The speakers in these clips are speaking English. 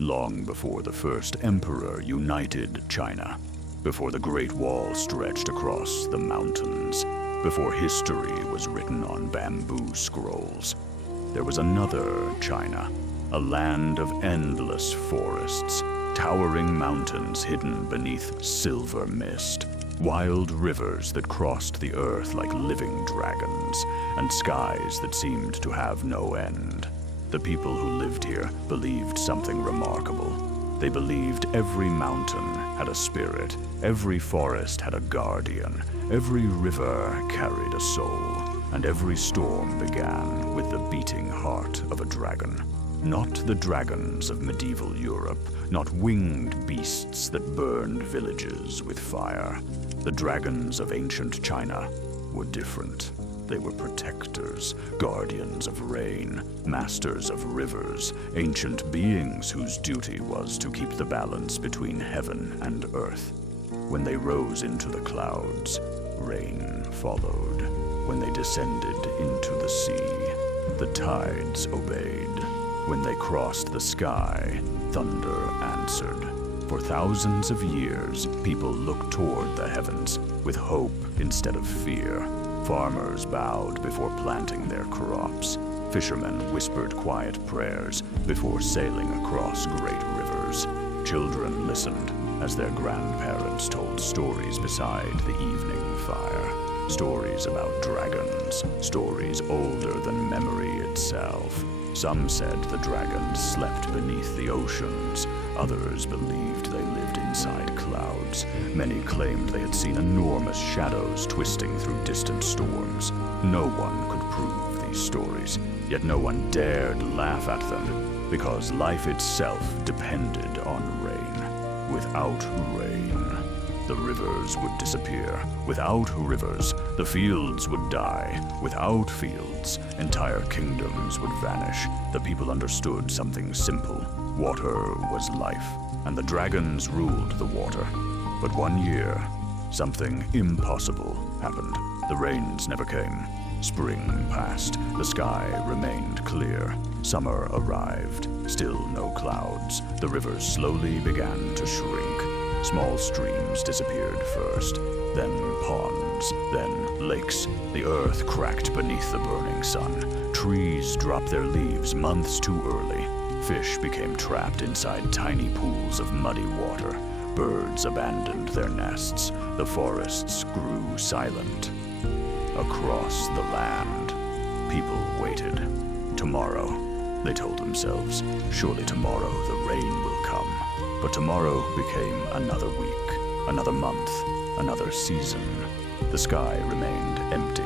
long before the first emperor united China, before the Great Wall stretched across the mountains, before history was written on bamboo scrolls. There was another China, a land of endless forests, towering mountains hidden beneath silver mist, wild rivers that crossed the earth like living dragons, and skies that seemed to have no end. The people who lived here believed something remarkable. They believed every mountain had a spirit, every forest had a guardian, every river carried a soul, and every storm began with the beating heart of a dragon. Not the dragons of medieval Europe, not winged beasts that burned villages with fire. The dragons of ancient China were different. They were protectors, guardians of rain, masters of rivers, ancient beings whose duty was to keep the balance between heaven and earth. When they rose into the clouds, rain followed. When they descended into the sea, the tides obeyed. When they crossed the sky, thunder answered. For thousands of years, people looked toward the heavens with hope instead of fear. Farmers bowed before planting their crops. Fishermen whispered quiet prayers before sailing across great rivers. Children listened as their grandparents told stories beside the evening fire. Stories about dragons, stories older than memory itself. Some said the dragons slept beneath the oceans. Others believed they lived inside clouds. Many claimed they had seen enormous shadows twisting through distant storms. No one could prove these stories, yet no one dared laugh at them, because life itself depended on rain. Without rain, the rivers would disappear. Without rivers, the fields would die. Without fields, entire kingdoms would vanish. The people understood something simple. Water was life, and the dragons ruled the water. But one year, something impossible happened. The rains never came. Spring passed. The sky remained clear. Summer arrived. Still no clouds. The rivers slowly began to shrink. Small streams disappeared first, then ponds, then lakes. The earth cracked beneath the burning sun. Trees dropped their leaves months too early. Fish became trapped inside tiny pools of muddy water. Birds abandoned their nests. The forests grew silent. Across the land, people waited. Tomorrow, they told themselves, surely tomorrow the rain will come. But tomorrow became another week, another month, another season. The sky remained empty.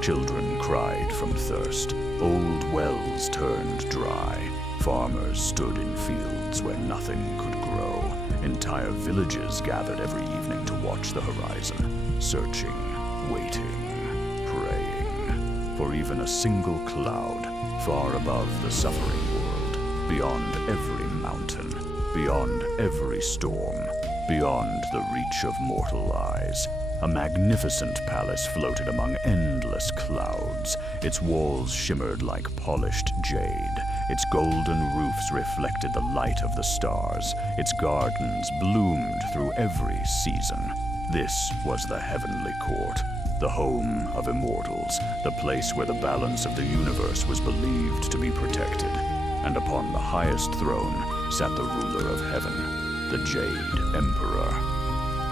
Children cried from thirst. Old wells turned dry. Farmers stood in fields where nothing could grow. Entire villages gathered every evening to watch the horizon, searching, waiting, praying for even a single cloud far above the suffering world, beyond every mountain, beyond every storm, beyond the reach of mortal eyes. A magnificent palace floated among endless clouds. Its walls shimmered like polished jade. Its golden roofs reflected the light of the stars. Its gardens bloomed through every season. This was the heavenly court, the home of immortals, the place where the balance of the universe was believed to be protected. And upon the highest throne sat the ruler of heaven, the Jade Emperor.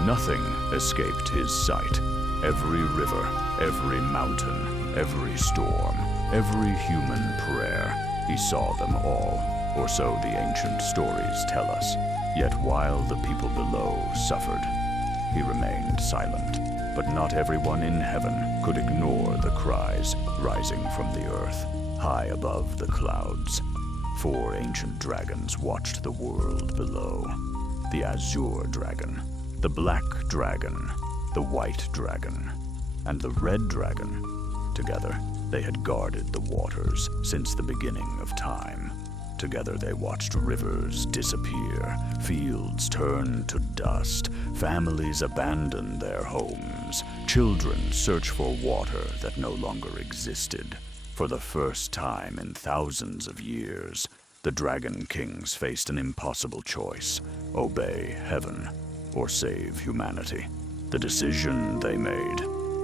Nothing escaped his sight. Every river, every mountain, every storm, every human prayer, he saw them all, or so the ancient stories tell us. Yet while the people below suffered, he remained silent. But not everyone in heaven could ignore the cries rising from the earth, high above the clouds. 4 ancient dragons watched the world below. The azure dragon, the black dragon, the white dragon, and the red dragon. Together, they had guarded the waters since the beginning of time. Together they watched rivers disappear, fields turn to dust, families abandon their homes, children search for water that no longer existed. For the first time in thousands of years, The Dragon Kings faced an impossible choice: obey heaven or save humanity. The decision they made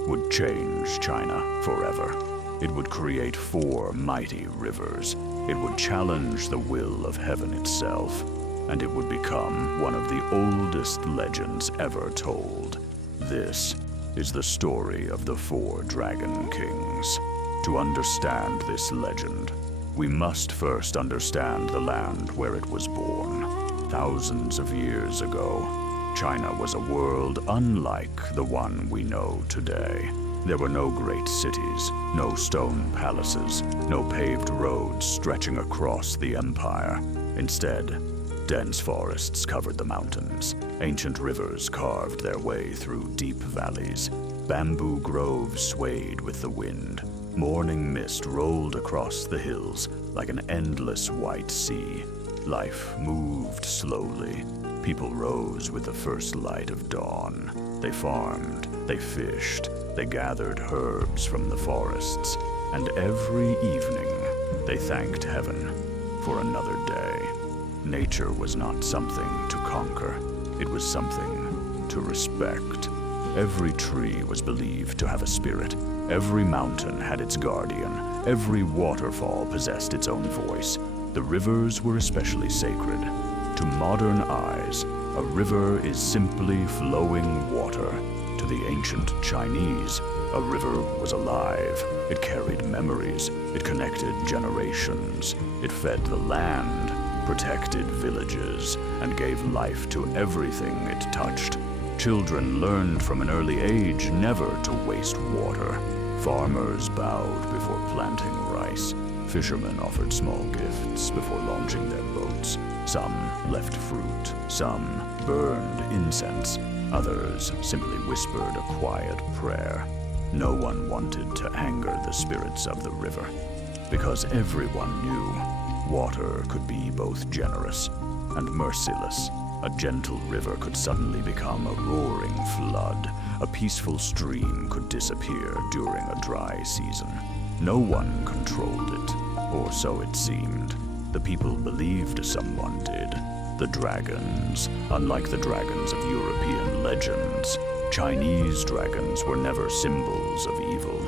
would change China forever. It would create 4 mighty rivers. It would challenge the will of heaven itself, and it would become one of the oldest legends ever told. This is the story of the 4 Dragon Kings. To understand this legend, we must first understand the land where it was born. Thousands of years ago, China was a world unlike the one we know today. There were no great cities, no stone palaces, no paved roads stretching across the empire. Instead, dense forests covered the mountains. Ancient rivers carved their way through deep valleys. Bamboo groves swayed with the wind. Morning mist rolled across the hills like an endless white sea. Life moved slowly. People rose with the first light of dawn. They farmed, they fished, they gathered herbs from the forests, and every evening they thanked heaven for another day. Nature was not something to conquer. It was something to respect. Every tree was believed to have a spirit. Every mountain had its guardian. Every waterfall possessed its own voice. The rivers were especially sacred. To modern eyes, a river is simply flowing water. To the ancient Chinese, a river was alive. It carried memories. It connected generations. It fed the land, protected villages, and gave life to everything it touched. Children learned from an early age never to waste water. Farmers bowed before planting rice. Fishermen offered small gifts before launching their boats. Some left fruit, some burned incense, others simply whispered a quiet prayer. No one wanted to anger the spirits of the river, because everyone knew water could be both generous and merciless. A gentle river could suddenly become a roaring flood. A peaceful stream could disappear during a dry season. No one controlled it, or so it seemed. The people believed someone did. The dragons, unlike the dragons of European legends, Chinese dragons were never symbols of evil.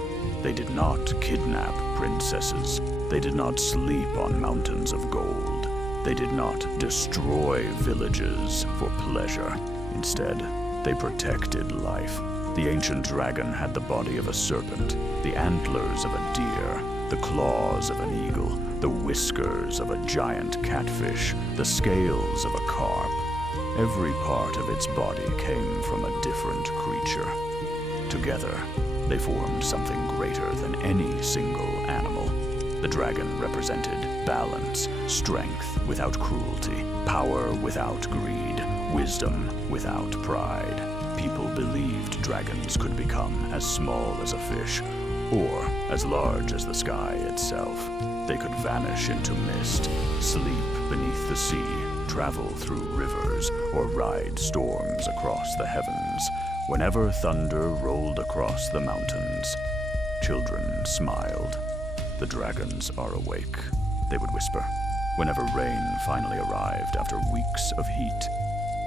They did not kidnap princesses. They did not sleep on mountains of gold. They did not destroy villages for pleasure. Instead, they protected life. The ancient dragon had the body of a serpent, the antlers of a deer, the claws of an eagle, the whiskers of a giant catfish, the scales of a carp. Every part of its body came from a different creature. Together, they formed something greater than any single animal. The dragon represented balance, strength without cruelty, power without greed, wisdom without pride. People believed dragons could become as small as a fish, or as large as the sky itself. They could vanish into mist, sleep beneath the sea, travel through rivers, or ride storms across the heavens. Whenever thunder rolled across the mountains, children smiled. "The dragons are awake," they would whisper. Whenever rain finally arrived after weeks of heat,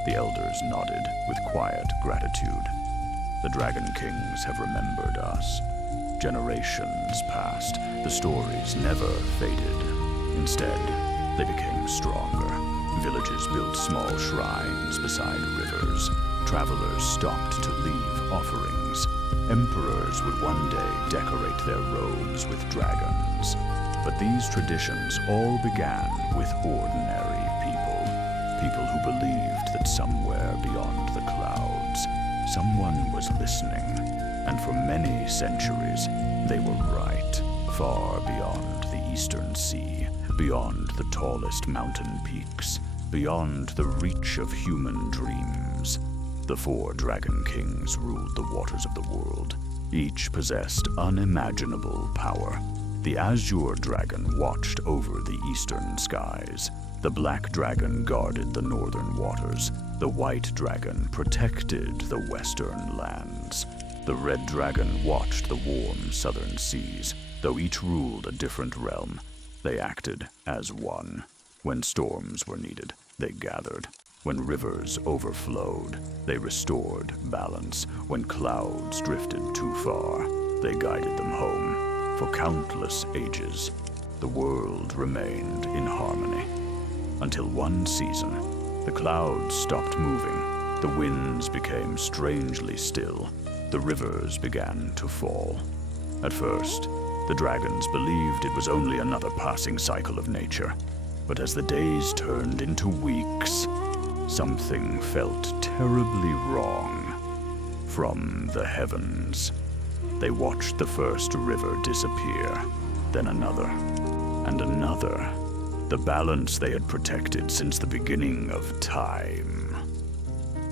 the elders nodded with quiet gratitude. The Dragon Kings have remembered us. Generations passed. The stories never faded. Instead, they became stronger. Villages built small shrines beside rivers. Travelers stopped to leave offerings. Emperors would one day decorate their robes with dragons. But these traditions all began with ordinary people. People who believed that somewhere beyond the clouds, someone was listening. And for many centuries, they were right. Far beyond the eastern sea, beyond the tallest mountain peaks, beyond the reach of human dreams. The 4 Dragon Kings ruled the waters of the world. Each possessed unimaginable power. The Azure Dragon watched over the eastern skies. The Black Dragon guarded the northern waters. The White Dragon protected the western lands. The Red Dragon watched the warm southern seas. Though each ruled a different realm, they acted as one. When storms were needed, they gathered. When rivers overflowed, they restored balance. When clouds drifted too far, they guided them home. For countless ages, the world remained in harmony. Until one season, the clouds stopped moving, the winds became strangely still, the rivers began to fall. At first, the dragons believed it was only another passing cycle of nature. But as the days turned into weeks, something felt terribly wrong. From the heavens, they watched the first river disappear, then another, and another. The balance they had protected since the beginning of time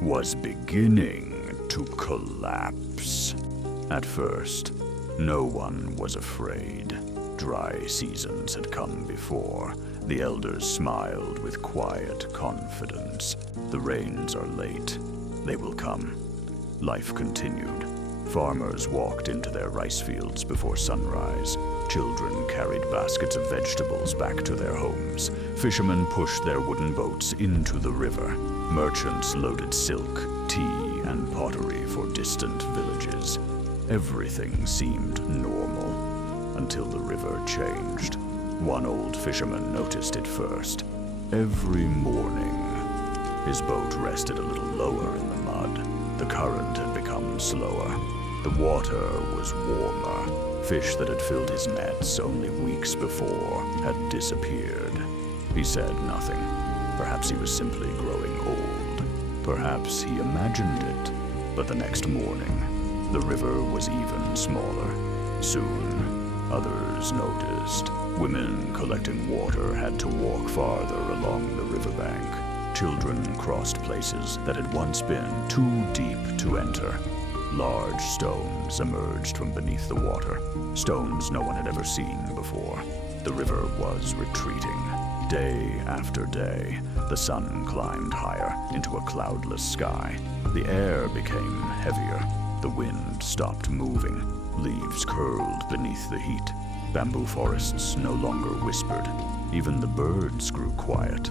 was beginning to collapse. At first, no one was afraid. Dry seasons had come before. The elders smiled with quiet confidence. The rains are late. They will come. Life continued. Farmers walked into their rice fields before sunrise. Children carried baskets of vegetables back to their homes. Fishermen pushed their wooden boats into the river. Merchants loaded silk, tea, and pottery for distant villages. Everything seemed normal until the river changed. One old fisherman noticed it first. Every morning, his boat rested a little lower in the mud. The current had become slower. The water was warmer. Fish that had filled his nets only weeks before had disappeared. He said nothing. Perhaps he was simply growing old. Perhaps he imagined it. But the next morning, the river was even smaller. Soon, others noticed. Women collecting water had to walk farther along the riverbank. Children crossed places that had once been too deep to enter. Large stones emerged from beneath the water, stones no one had ever seen before. The river was retreating. Day after day, the sun climbed higher into a cloudless sky. The air became heavier. The wind stopped moving. Leaves curled beneath the heat. Bamboo forests no longer whispered. Even the birds grew quiet.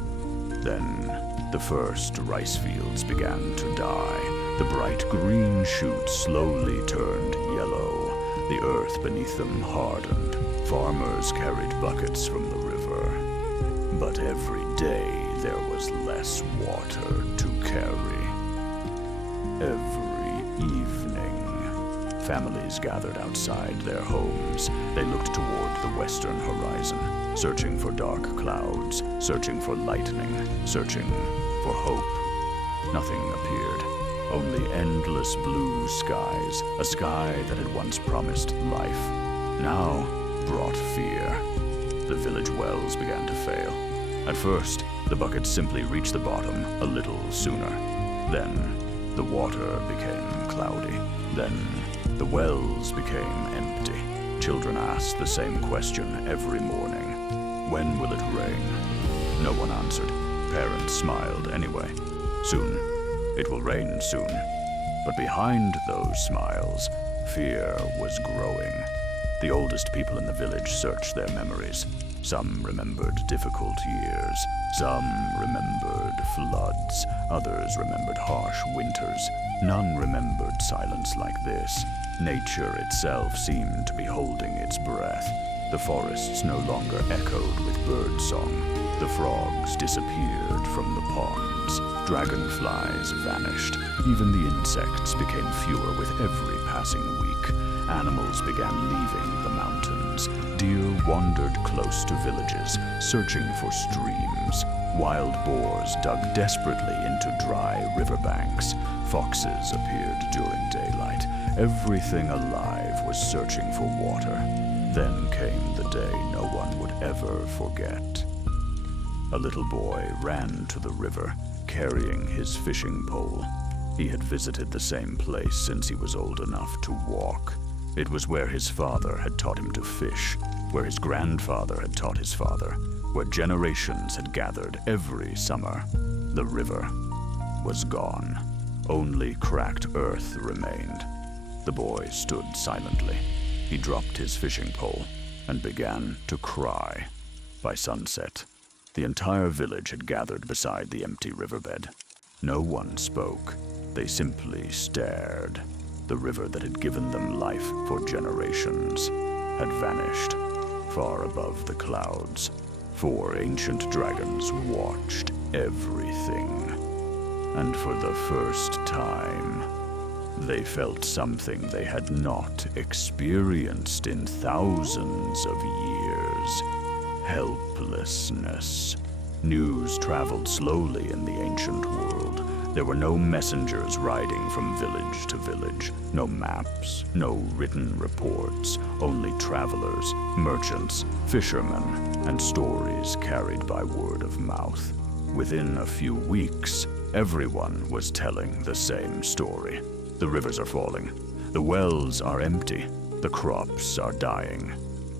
Then, the first rice fields began to die. The bright green shoots slowly turned yellow. The earth beneath them hardened. Farmers carried buckets from the river. But every day there was less water to carry. Every evening, families gathered outside their homes. They looked toward the western horizon, searching for dark clouds, searching for lightning, searching for hope. Nothing appeared. Only endless blue skies, a sky that had once promised life, now brought fear. The village wells began to fail. At first, the buckets simply reached the bottom a little sooner. Then, the water became cloudy. Then, the wells became empty. Children asked the same question every morning. When will it rain? No one answered. Parents smiled anyway. Soon, it will rain soon. But behind those smiles, fear was growing. The oldest people in the village searched their memories. Some remembered difficult years. Some remembered floods. Others remembered harsh winters. None remembered silence like this. Nature itself seemed to be holding its breath. The forests no longer echoed with birdsong. The frogs disappeared from the ponds. Dragonflies vanished. Even the insects became fewer with every passing week. Animals began leaving the mountains. Deer wandered close to villages, searching for streams. Wild boars dug desperately into dry riverbanks. Foxes appeared during daylight. Everything alive was searching for water. Then came the day no one would ever forget. A little boy ran to the river, carrying his fishing pole. He had visited the same place since he was old enough to walk. It was where his father had taught him to fish, where his grandfather had taught his father, where generations had gathered every summer. The river was gone. Only cracked earth remained. The boy stood silently. He dropped his fishing pole and began to cry. By sunset, The entire village had gathered beside the empty riverbed. No one spoke. They simply stared. The river that had given them life for generations had vanished, far above the clouds. 4 ancient dragons watched everything. And for the first time, they felt something they had not experienced in thousands of years. Helplessness. News traveled slowly in the ancient world. There were no messengers riding from village to village, no maps, no written reports, only travelers, merchants, fishermen, and stories carried by word of mouth. Within a few weeks, everyone was telling the same story. The rivers are falling, the wells are empty, the crops are dying.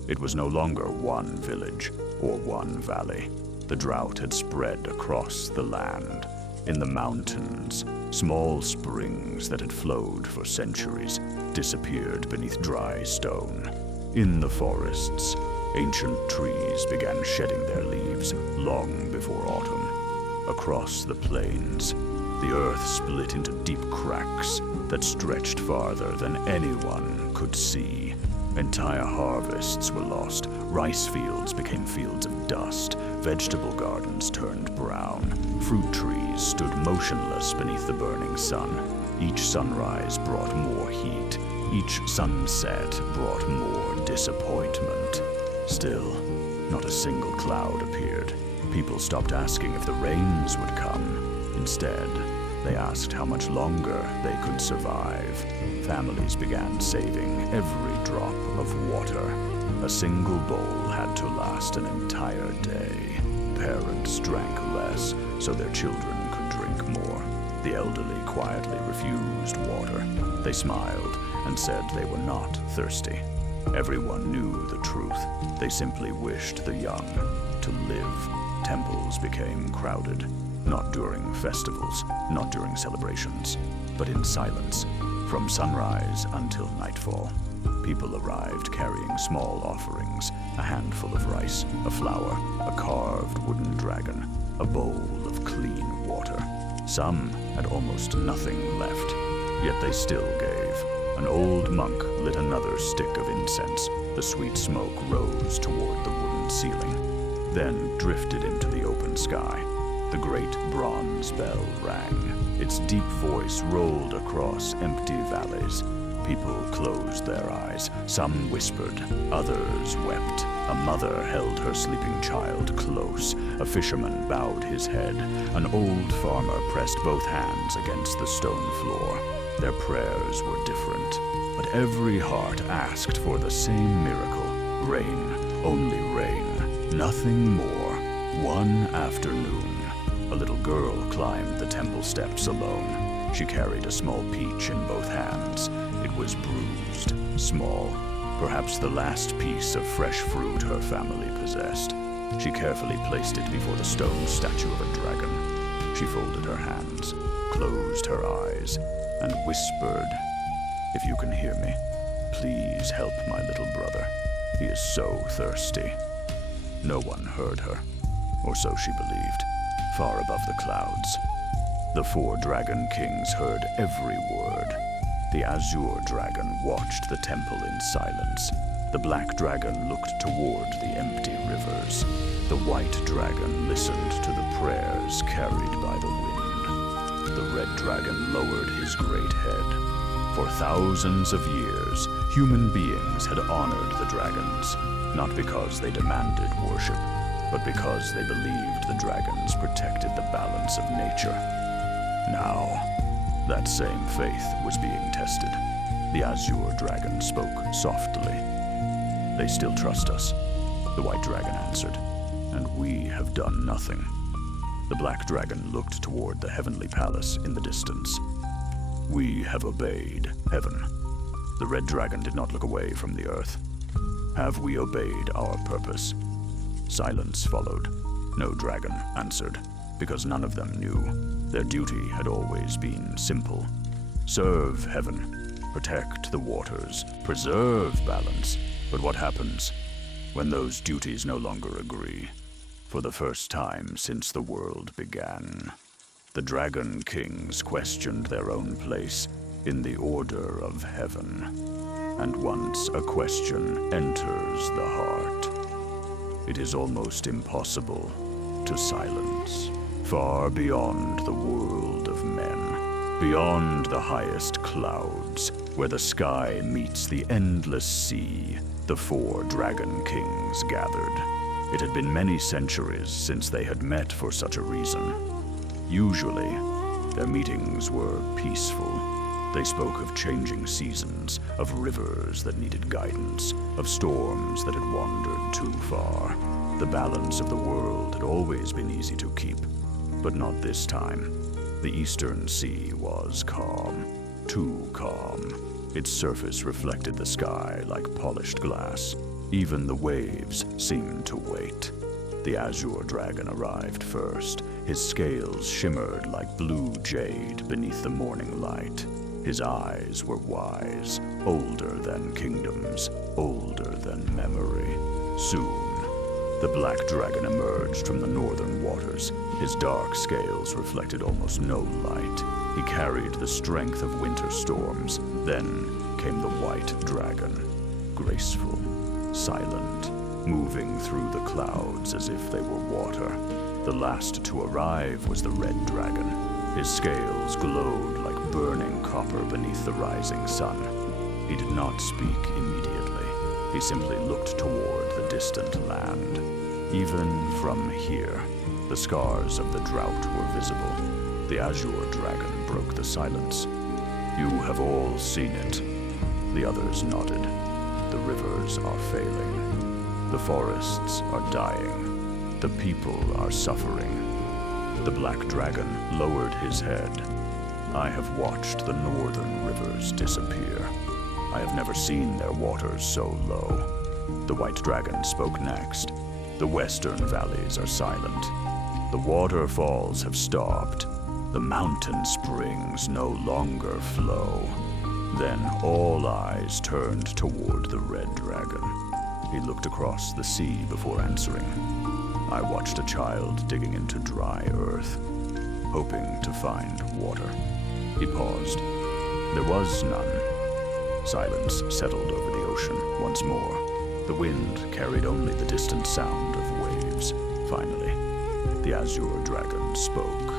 It was no longer one village or one valley. The drought had spread across the land. In the mountains, small springs that had flowed for centuries disappeared beneath dry stone. In the forests, ancient trees began shedding their leaves long before autumn. Across the plains, the earth split into deep cracks that stretched farther than anyone could see. Entire harvests were lost. Rice fields became fields of dust. Vegetable gardens turned brown. Fruit trees stood motionless beneath the burning sun. Each sunrise brought more heat. Each sunset brought more disappointment. Still, not a single cloud appeared. People stopped asking if the rains would come. Instead, they asked how much longer they could survive. Families began saving every drop of water. A single bowl had to last an entire day. Parents drank less so their children could drink more. The elderly quietly refused water. They smiled and said they were not thirsty. Everyone knew the truth. They simply wished the young to live. Temples became crowded. Not during festivals, not during celebrations, but in silence, from sunrise until nightfall. People arrived carrying small offerings, a handful of rice, a flower, a carved wooden dragon, a bowl of clean water. Some had almost nothing left, yet they still gave. An old monk lit another stick of incense. The sweet smoke rose toward the wooden ceiling, then drifted into the open sky. The great bronze bell rang. Its deep voice rolled across empty valleys. People closed their eyes. Some whispered, others wept. A mother held her sleeping child close. A fisherman bowed his head. An old farmer pressed both hands against the stone floor. Their prayers were different, but every heart asked for the same miracle. Rain, only rain, nothing more. One afternoon, a little girl climbed the temple steps alone. She carried a small peach in both hands. It was bruised, small, perhaps the last piece of fresh fruit her family possessed. She carefully placed it before the stone statue of a dragon. She folded her hands, closed her eyes, and whispered, "If you can hear me, please help my little brother. He is so thirsty." No one heard her, or so she believed. Far above the clouds, the 4 dragon kings heard every word. The azure dragon watched the temple in silence. The black dragon looked toward the empty rivers. The white dragon listened to the prayers carried by the wind. The red dragon lowered his great head. For thousands of years, human beings had honored the dragons, not because they demanded worship, but because they believed the dragons protected the balance of nature. Now, that same faith was being tested. The azure dragon spoke softly. "They still trust us," the white dragon answered, "and we have done nothing." The black dragon looked toward the heavenly palace in the distance. "We have obeyed heaven." The red dragon did not look away from the earth. "Have we obeyed our purpose?" Silence followed. No dragon answered, because none of them knew. Their duty had always been simple. Serve heaven, protect the waters, preserve balance. But what happens when those duties no longer agree? For the first time since the world began, the Dragon Kings questioned their own place in the order of heaven. And once a question enters the heart, it is almost impossible to silence. Far beyond the world of men, beyond the highest clouds, where the sky meets the endless sea, the 4 Dragon Kings gathered. It had been many centuries since they had met for such a reason. Usually, their meetings were peaceful. They spoke of changing seasons, of rivers that needed guidance, of storms that had wandered too far. The balance of the world had always been easy to keep, but not this time. The Eastern Sea was calm, too calm. Its surface reflected the sky like polished glass. Even the waves seemed to wait. The Azure Dragon arrived first. His scales shimmered like blue jade beneath the morning light. His eyes were wise, older than kingdoms, older than memory. Soon, the Black Dragon emerged from the northern waters. His dark scales reflected almost no light. He carried the strength of winter storms. Then came the White Dragon, graceful, silent, moving through the clouds as if they were water. The last to arrive was the Red Dragon. His scales glowed like burning copper beneath the rising sun. He did not speak immediately. He simply looked toward the distant land. Even from here, the scars of the drought were visible. The Azure Dragon broke the silence. "You have all seen it." The others nodded. "The rivers are failing. The forests are dying. The people are suffering." The Black Dragon lowered his head. "I have watched the northern rivers disappear. I have never seen their waters so low." The White Dragon spoke next. "The western valleys are silent. The waterfalls have stopped. The mountain springs no longer flow." Then all eyes turned toward the Red Dragon. He looked across the sea before answering. "I watched a child digging into dry earth, hoping to find water." He paused. There was none. Silence settled over the ocean once more. The wind carried only the distant sound of waves. Finally, the Azure Dragon spoke.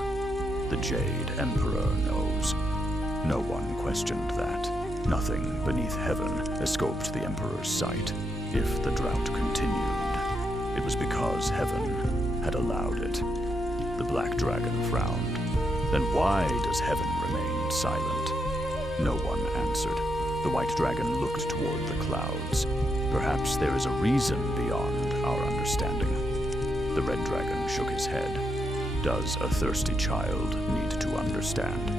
"The Jade Emperor knows." No one questioned that. Nothing beneath heaven escaped the Emperor's sight. If the drought continued, it was because heaven had allowed it. The Black Dragon frowned. "Then why does heaven remain silent?" No one answered. The White Dragon looked toward the clouds. "Perhaps there is a reason beyond our understanding." The Red Dragon shook his head. "Does a thirsty child need to understand?"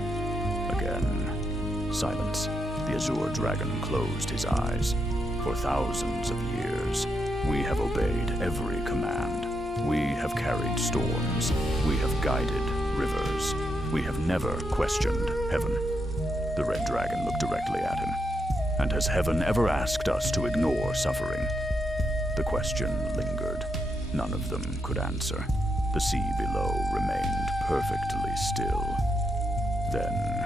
Again, silence. The Azure Dragon closed his eyes. "For thousands of years, we have obeyed every command. We have carried storms. We have guided rivers. We have never questioned heaven." The Red Dragon looked directly at him. "And has heaven ever asked us to ignore suffering?" The question lingered. None of them could answer. The sea below remained perfectly still. Then,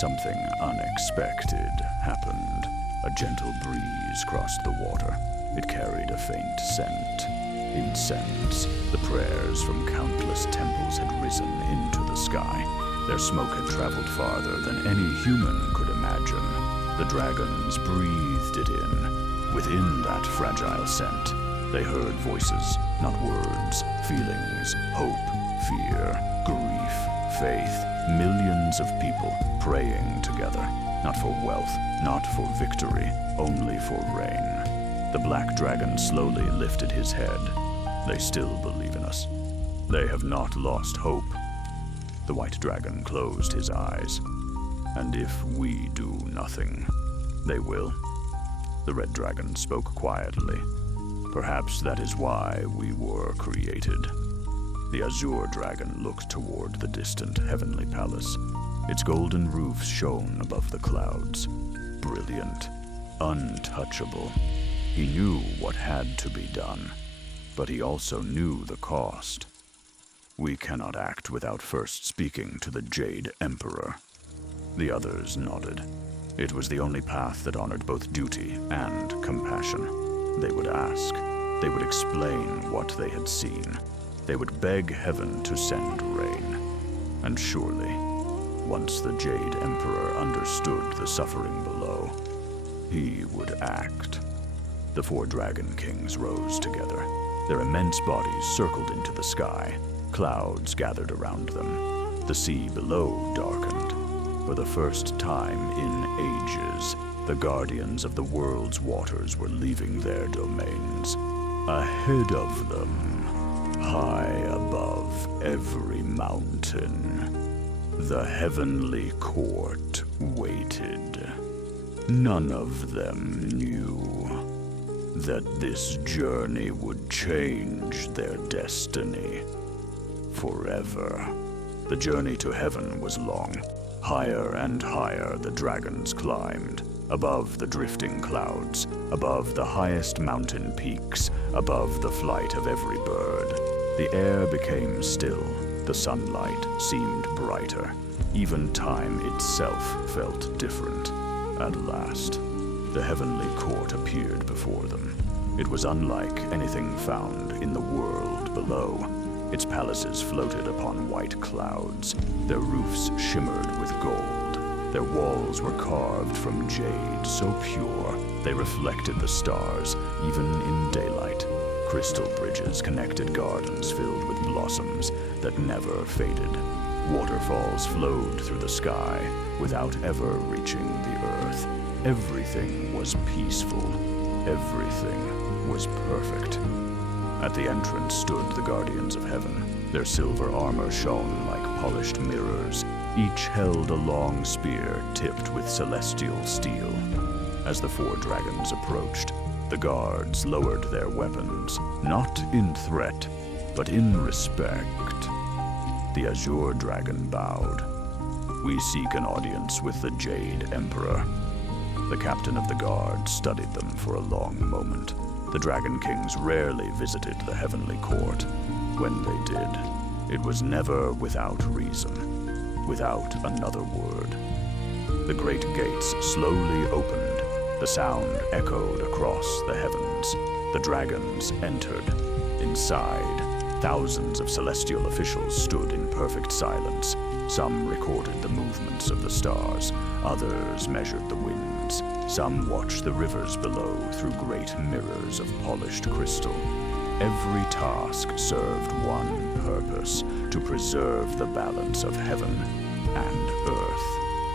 something unexpected happened. A gentle breeze crossed the water. It carried a faint scent. Incense. The prayers from countless temples had risen into the sky. Their smoke had traveled farther than any human could imagine. The dragons breathed it in. Within that fragile scent, they heard voices, not words, feelings, hope, fear, grief, faith. Millions of people praying together, not for wealth, not for victory, only for rain. The Black Dragon slowly lifted his head. "They still believe in us. They have not lost hope." The White Dragon closed his eyes. "And if we do nothing, they will." The Red Dragon spoke quietly. "Perhaps that is why we were created." The Azure Dragon looked toward the distant heavenly palace. Its golden roofs shone above the clouds. Brilliant, untouchable. He knew what had to be done. but he also knew the cost. "We cannot act without first speaking to the Jade Emperor." The others nodded. It was the only path that honored both duty and compassion. They would ask. They would explain what they had seen. They would beg heaven to send rain. And surely, once the Jade Emperor understood the suffering below, he would act. The 4 Dragon Kings rose together. Their immense bodies circled into the sky. Clouds gathered around them. The sea below darkened. For the first time in ages, the guardians of the world's waters were leaving their domains. Ahead of them, high above every mountain, the heavenly court waited. None of them knew that this journey would change their destiny forever. The journey to heaven was long. Higher and higher the dragons climbed, above the drifting clouds, above the highest mountain peaks, above the flight of every bird. The air became still, the sunlight seemed brighter. Even time itself felt different. At last, the heavenly court appeared before them. It was unlike anything found in the world below. Its palaces floated upon white clouds. Their roofs shimmered with gold. Their walls were carved from jade so pure they reflected the stars, even in daylight. Crystal bridges connected gardens filled with blossoms that never faded. Waterfalls flowed through the sky without ever reaching the earth. Everything was peaceful. Everything was perfect. At the entrance stood the guardians of heaven. Their silver armor shone like polished mirrors. Each held a long spear tipped with celestial steel. As the 4 dragons approached, the guards lowered their weapons, not in threat, but in respect. The Azure Dragon bowed. "We seek an audience with the Jade Emperor." The captain of the guard studied them for a long moment. The Dragon Kings rarely visited the heavenly court. When they did, it was never without reason, without another word. The great gates slowly opened. The sound echoed across the heavens. The dragons entered. Inside, thousands of celestial officials stood in perfect silence. Some recorded the movements of the stars. Others measured the winds. Some watched the rivers below through great mirrors of polished crystal. Every task served one purpose: to preserve the balance of heaven and earth.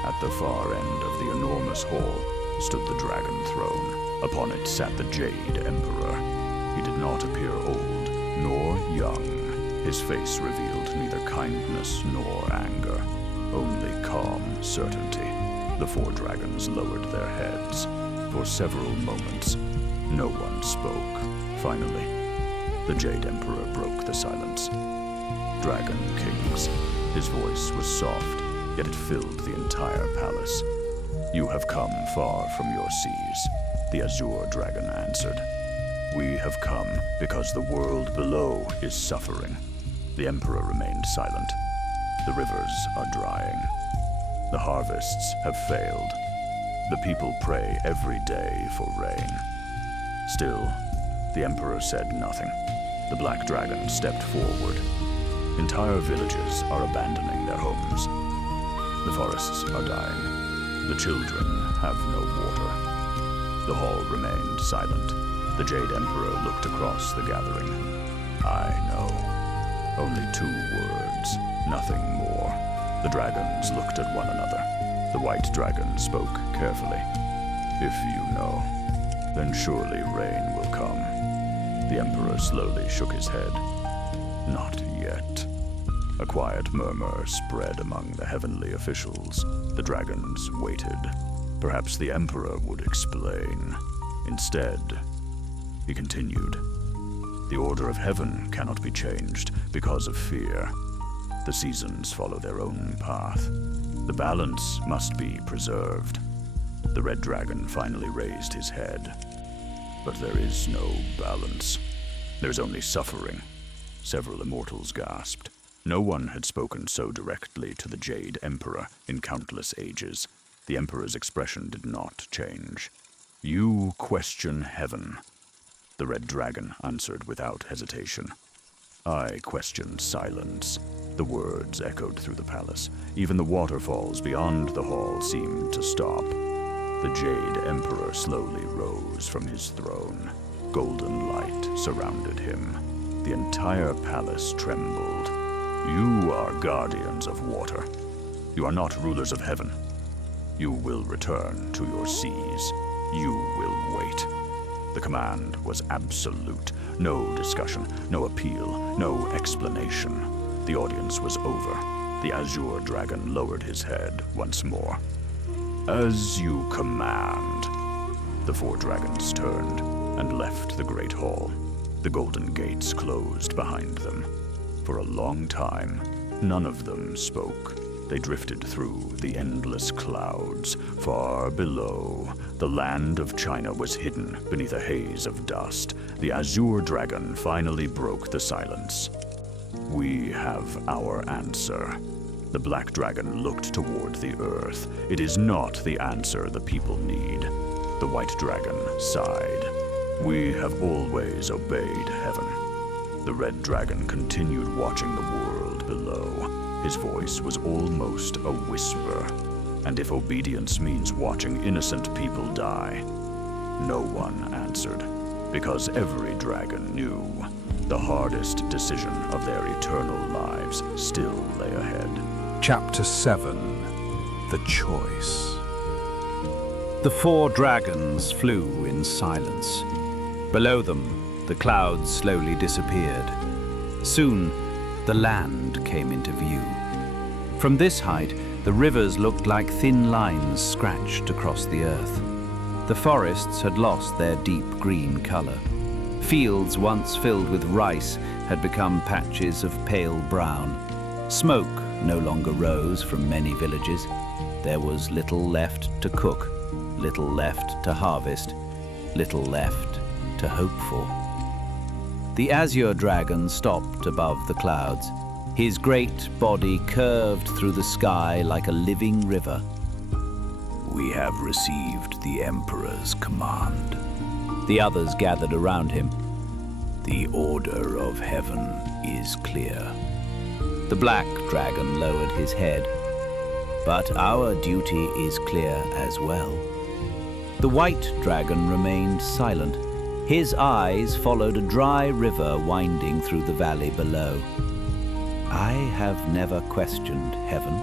At the far end of the enormous hall stood the dragon throne. Upon it sat the Jade Emperor. He did not appear old nor young. His face revealed neither kindness nor anger, only calm certainty. The 4 dragons lowered their heads. For several moments, no one spoke. Finally, the Jade Emperor broke the silence. "Dragon Kings." His voice was soft, yet it filled the entire palace. "You have come far from your seas," the Azure Dragon answered. "We have come because the world below is suffering." The Emperor remained silent. "The rivers are drying. The harvests have failed. The people pray every day for rain." Still, the Emperor said nothing. The Black Dragon stepped forward. "Entire villages are abandoning their homes. The forests are dying. The children have no water." The hall remained silent. The Jade Emperor looked across the gathering. "I know. Only 2 words, nothing more." The dragons looked at one another. The White Dragon spoke carefully. "If you know, then surely rain will come." The Emperor slowly shook his head. "Not yet." A quiet murmur spread among the heavenly officials. The dragons waited. Perhaps the Emperor would explain. Instead, he continued. "The order of heaven cannot be changed because of fear. The seasons follow their own path. The balance must be preserved." The Red Dragon finally raised his head. "But there is no balance. There's only suffering, several immortals gasped. No one had spoken so directly to the Jade Emperor in countless ages. The Emperor's expression did not change. You question heaven, the Red Dragon answered without hesitation. I question silence. The words echoed through the palace. Even the waterfalls beyond the hall seemed to stop. The Jade Emperor slowly rose from his throne. Golden light surrounded him. The entire palace trembled. You are guardians of water. You are not rulers of heaven. You will return to your seas. You will wait. The command was absolute. No discussion, no appeal, no explanation. The audience was over. The Azure Dragon lowered his head once more. As you command. The four dragons turned and left the great hall. The golden gates closed behind them. For a long time, none of them spoke. They drifted through the endless clouds. Far below, the land of China was hidden beneath a haze of dust. The Azure Dragon finally broke the silence. We have our answer. The Black Dragon looked toward the earth. It is not the answer the people need. The White Dragon sighed. We have always obeyed heaven. The Red Dragon continued watching the world below. His voice was almost a whisper. And if obedience means watching innocent people die, no one answered, because every dragon knew the hardest decision of their eternal lives still lay ahead. Chapter 7. The Choice. The four dragons flew in silence. Below them, the clouds slowly disappeared. Soon, the land came into view. From this height, the rivers looked like thin lines scratched across the earth. The forests had lost their deep green color. Fields once filled with rice had become patches of pale brown. Smoke no longer rose from many villages. There was little left to cook, little left to harvest, little left to hope for. The Azure Dragon stopped above the clouds. His great body curved through the sky like a living river. We have received the Emperor's command. The others gathered around him. The order of heaven is clear. The Black Dragon lowered his head. But our duty is clear as well. The White Dragon remained silent. His eyes followed a dry river winding through the valley below. I have never questioned heaven.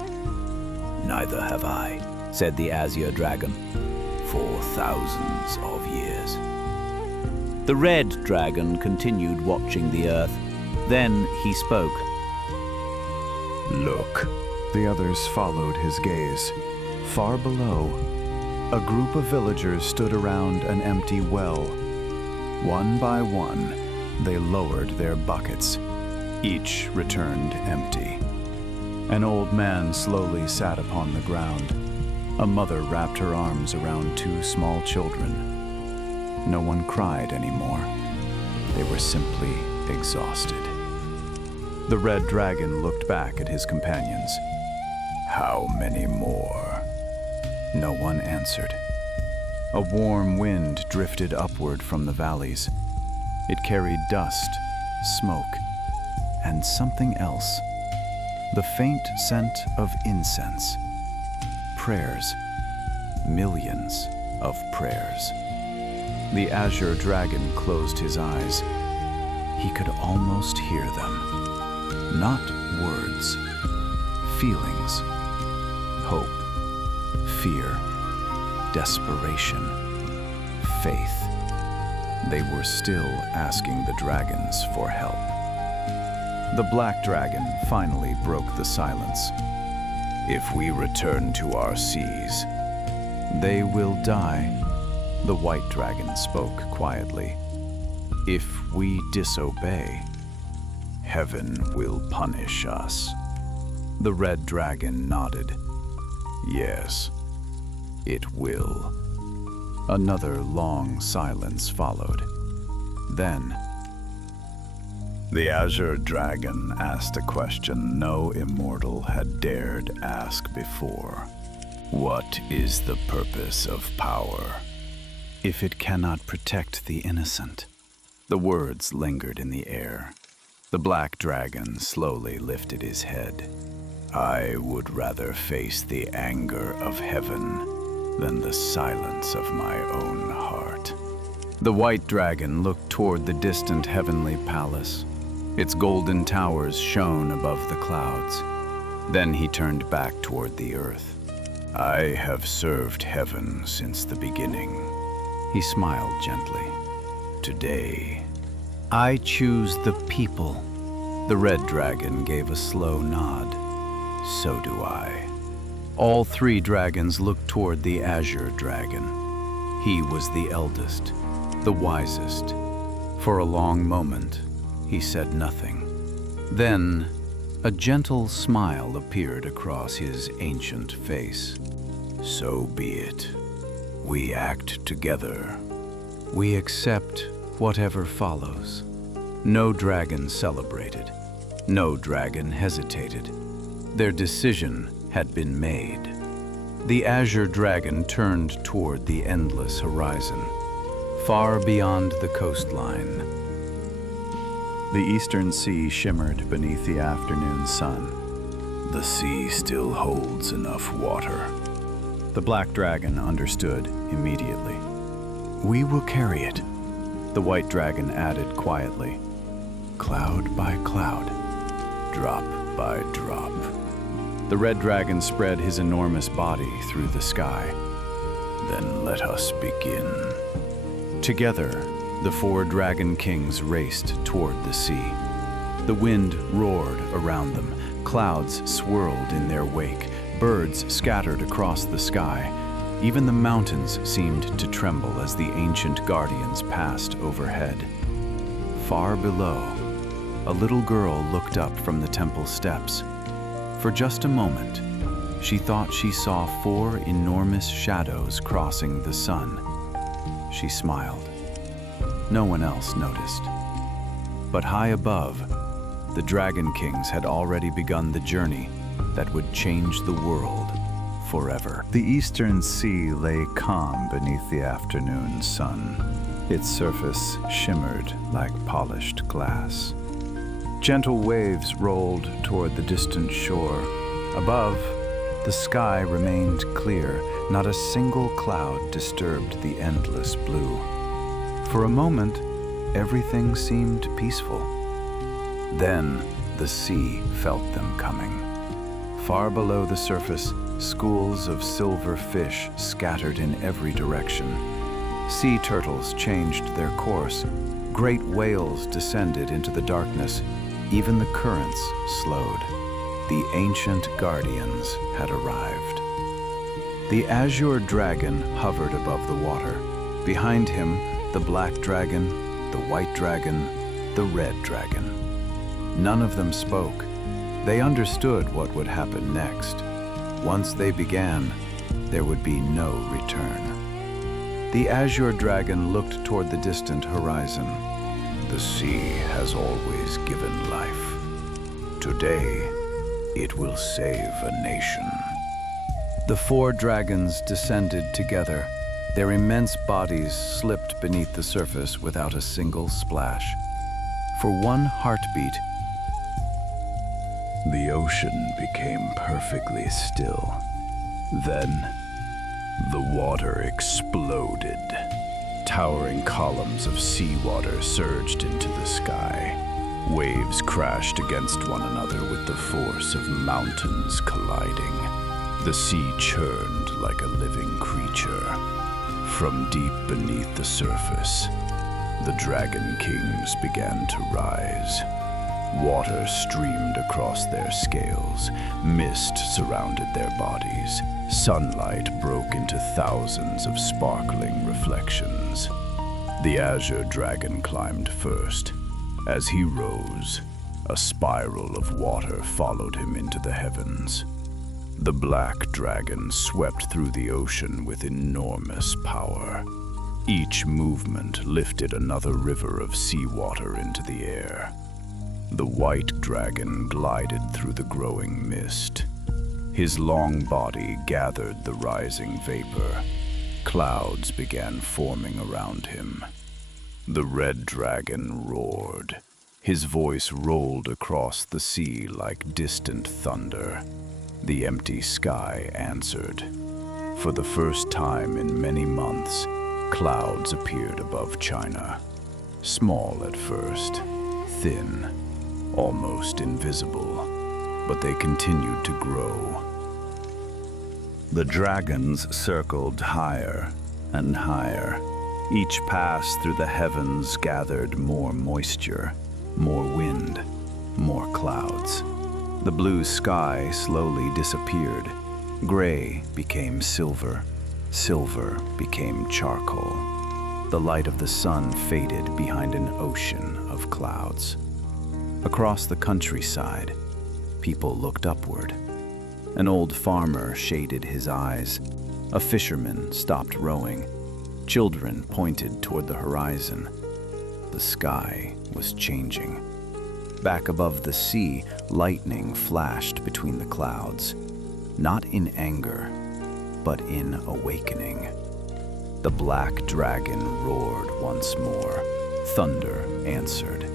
Neither have I, said the Azure Dragon, for thousands of years. The Red Dragon continued watching the earth. Then he spoke. Look. The others followed his gaze. Far below, a group of villagers stood around an empty well. One by one, they lowered their buckets. Each returned empty. An old man slowly sat upon the ground. A mother wrapped her arms around two small children. No one cried anymore. They were simply exhausted. The Red Dragon looked back at his companions. How many more? No one answered. A warm wind drifted upward from the valleys. It carried dust, smoke, and something else. The faint scent of incense. Prayers. Millions of prayers. The Azure Dragon closed his eyes. He could almost hear them. Not words. Feelings. Hope. Fear. Desperation. Faith. They were still asking the dragons for help. The Black Dragon finally broke the silence. If we return to our seas, they will die. The White Dragon spoke quietly. If we disobey, heaven will punish us. The Red Dragon nodded. Yes, it will. Another long silence followed. Then, The Azure Dragon asked a question no immortal had dared ask before. What is the purpose of power if it cannot protect the innocent? The words lingered in the air. The black dragon slowly lifted his head. I would rather face the anger of heaven than the silence of my own heart. The white dragon looked toward the distant heavenly palace. Its golden towers shone above the clouds. Then he turned back toward the earth. I have served heaven since the beginning. He smiled gently. Today, I choose the people. The red dragon gave a slow nod. So do I. All three dragons looked toward the Azure Dragon. He was the eldest, the wisest. For a long moment, he said nothing. Then, a gentle smile appeared across his ancient face. So be it. We act together. We accept whatever follows. No dragon celebrated. No dragon hesitated. Their decision had been made. The Azure Dragon turned toward the endless horizon, far beyond the coastline. The eastern sea shimmered beneath the afternoon sun. The sea still holds enough water. The black dragon understood immediately. We will carry it, the white dragon added quietly. Cloud by cloud, drop by drop. The red dragon spread his enormous body through the sky. Then let us begin. Together, the four dragon kings raced toward the sea. The wind roared around them. Clouds swirled in their wake. Birds scattered across the sky. Even the mountains seemed to tremble as the ancient guardians passed overhead. Far below, a little girl looked up from the temple steps. For just a moment, she thought she saw four enormous shadows crossing the sun. She smiled. No one else noticed. But high above, the Dragon Kings had already begun the journey that would change the world forever. The eastern sea lay calm beneath the afternoon sun. Its surface shimmered like polished glass. Gentle waves rolled toward the distant shore. Above, the sky remained clear. Not a single cloud disturbed the endless blue. For a moment, everything seemed peaceful. Then, the sea felt them coming. Far below the surface, schools of silver fish scattered in every direction. Sea turtles changed their course. Great whales descended into the darkness. Even the currents slowed. The ancient guardians had arrived. The Azure Dragon hovered above the water. Behind him, the black dragon, the white dragon, the red dragon. None of them spoke. They understood what would happen next. Once they began, there would be no return. The Azure Dragon looked toward the distant horizon. The sea has always given life. Today, it will save a nation. The four dragons descended together. Their immense bodies slipped beneath the surface without a single splash. For one heartbeat, the ocean became perfectly still. Then, the water exploded. Towering columns of seawater surged into the sky. Waves crashed against one another with the force of mountains colliding. The sea churned like a living creature. From deep beneath the surface, the Dragon Kings began to rise. Water streamed across their scales. Mist surrounded their bodies. Sunlight broke into thousands of sparkling reflections. The Azure Dragon climbed first. As he rose, a spiral of water followed him into the heavens. The black dragon swept through the ocean with enormous power. Each movement lifted another river of seawater into the air. The white dragon glided through the growing mist. His long body gathered the rising vapor. Clouds began forming around him. The red dragon roared. His voice rolled across the sea like distant thunder. The empty sky answered. For the first time in many months, clouds appeared above China. Small at first, thin, almost invisible, but they continued to grow. The dragons circled higher and higher. Each pass through the heavens gathered more moisture, more wind, more clouds. The blue sky slowly disappeared. Gray became silver. Silver became charcoal. The light of the sun faded behind an ocean of clouds. Across the countryside, people looked upward. An old farmer shaded his eyes. A fisherman stopped rowing. Children pointed toward the horizon. The sky was changing. Back above the sea, lightning flashed between the clouds, not in anger, but in awakening. The black dragon roared once more. Thunder answered.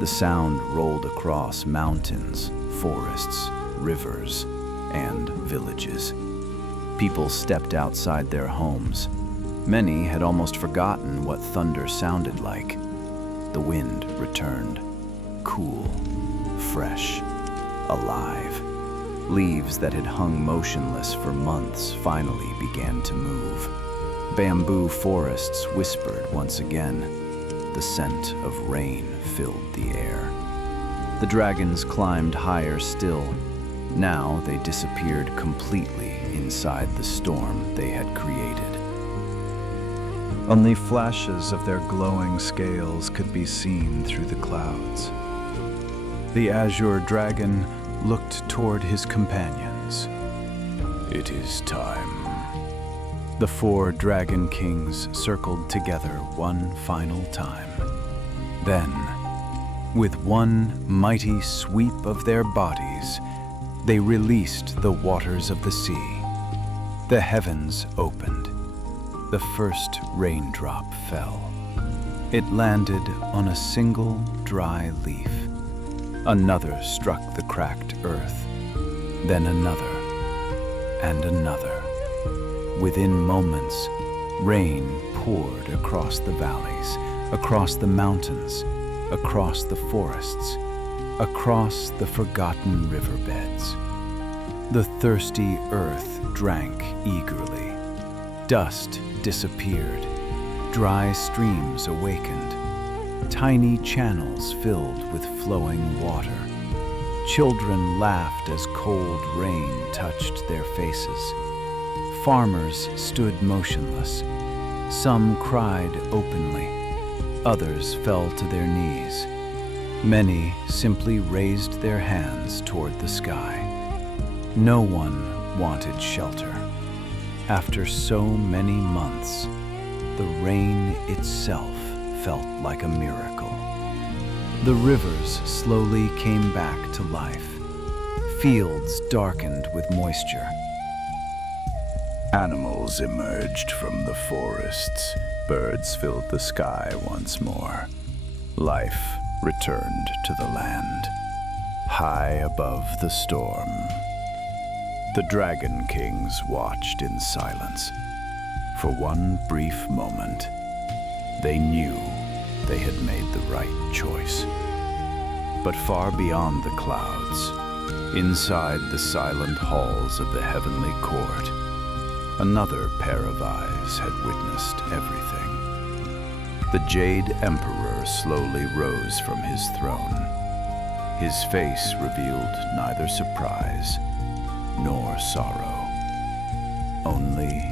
The sound rolled across mountains, forests, rivers, and villages. People stepped outside their homes. Many had almost forgotten what thunder sounded like. The wind returned, cool, fresh, alive. Leaves that had hung motionless for months finally began to move. Bamboo forests whispered once again. The scent of rain filled the air. The dragons climbed higher still. Now they disappeared completely inside the storm they had created. Only flashes of their glowing scales could be seen through the clouds. The azure dragon looked toward his companions. It is time. The 4 dragon kings circled together one final time. Then, with one mighty sweep of their bodies, they released the waters of the sea. The heavens opened. The first raindrop fell. It landed on a single dry leaf. Another struck the cracked earth, then another, and another. Within moments, rain poured across the valleys, across the mountains, across the forests, across the forgotten riverbeds. The thirsty earth drank eagerly. Dust disappeared. Dry streams awakened. Tiny channels filled with flowing water. Children laughed as cold rain touched their faces. Farmers stood motionless. Some cried openly. Others fell to their knees. Many simply raised their hands toward the sky. No one wanted shelter. After so many months, the rain itself felt like a miracle. The rivers slowly came back to life. Fields darkened with moisture. Animals emerged from the forests. Birds filled the sky once more. Life returned to the land, high above the storm. The Dragon Kings watched in silence. For one brief moment, they knew they had made the right choice. But far beyond the clouds, inside the silent halls of the heavenly court, another pair of eyes had witnessed everything. The Jade Emperor slowly rose from his throne. His face revealed neither surprise nor sorrow, only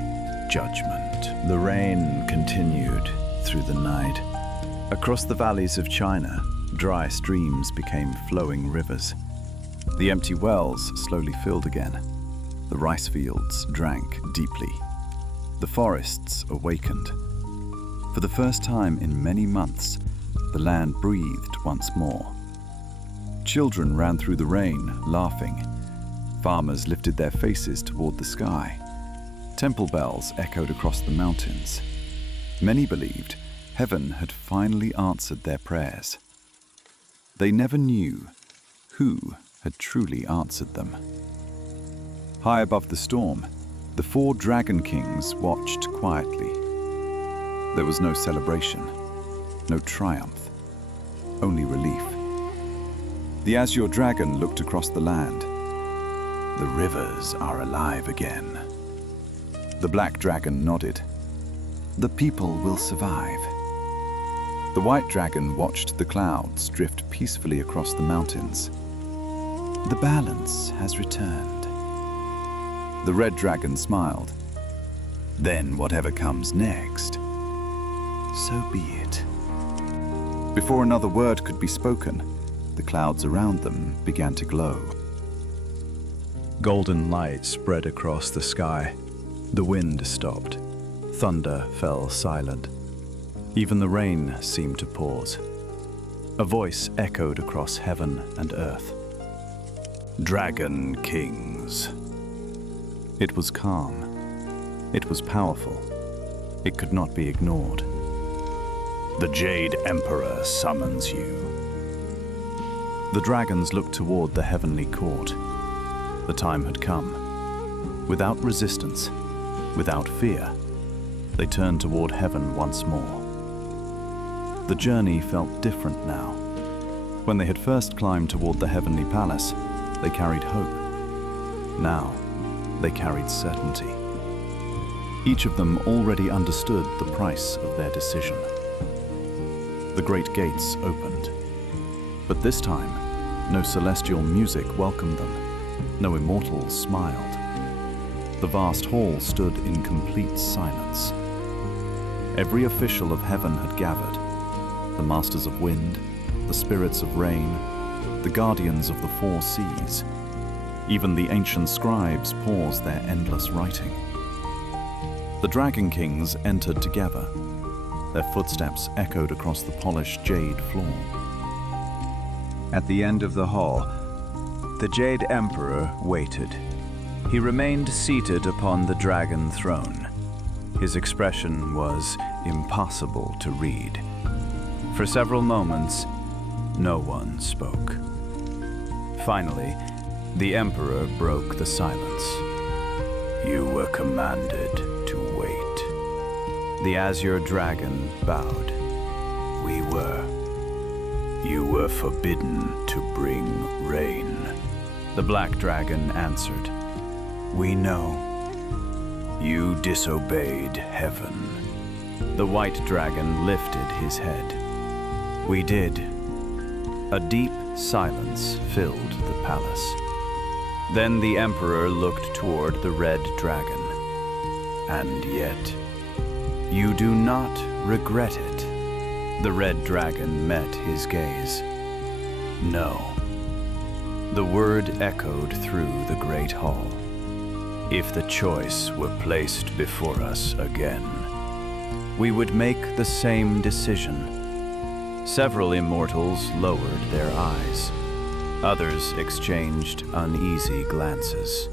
judgment. The rain continued through the night. Across the valleys of China, dry streams became flowing rivers. The empty wells slowly filled again. The rice fields drank deeply. The forests awakened. For the first time in many months, the land breathed once more. Children ran through the rain, laughing. Farmers lifted their faces toward the sky. Temple bells echoed across the mountains. Many believed heaven had finally answered their prayers. They never knew who had truly answered them. High above the storm, the 4 dragon kings watched quietly. There was no celebration, no triumph, only relief. The azure dragon looked across the land. The rivers are alive again. The black dragon nodded. The people will survive. The white dragon watched the clouds drift peacefully across the mountains. The balance has returned. The red dragon smiled. Then whatever comes next, so be it. Before another word could be spoken, the clouds around them began to glow. Golden light spread across the sky. The wind stopped. Thunder fell silent. Even the rain seemed to pause. A voice echoed across heaven and earth. Dragon Kings. It was calm. It was powerful. It could not be ignored. The Jade Emperor summons you. The dragons looked toward the heavenly court. The time had come. Without resistance, without fear, they turned toward heaven once more. The journey felt different now. When they had first climbed toward the heavenly palace, they carried hope. Now, they carried certainty. Each of them already understood the price of their decision. The great gates opened. But this time, no celestial music welcomed them. No immortals smiled. The vast hall stood in complete silence. Every official of heaven had gathered. The masters of wind, the spirits of rain, the guardians of the 4 seas. Even the ancient scribes paused their endless writing. The Dragon Kings entered together. Their footsteps echoed across the polished jade floor. At the end of the hall, the Jade Emperor waited. He remained seated upon the dragon throne. His expression was impossible to read. For several moments, no one spoke. Finally, the Emperor broke the silence. You were commanded to wait. The Azure Dragon bowed. We were. You were forbidden to bring rain. The Black Dragon answered. We know. You disobeyed heaven. The White Dragon lifted his head. We did. A deep silence filled the palace. Then the Emperor looked toward the Red Dragon. And yet, you do not regret it. The Red Dragon met his gaze. No. The word echoed through the great hall. If the choice were placed before us again, we would make the same decision. Several immortals lowered their eyes. Others exchanged uneasy glances.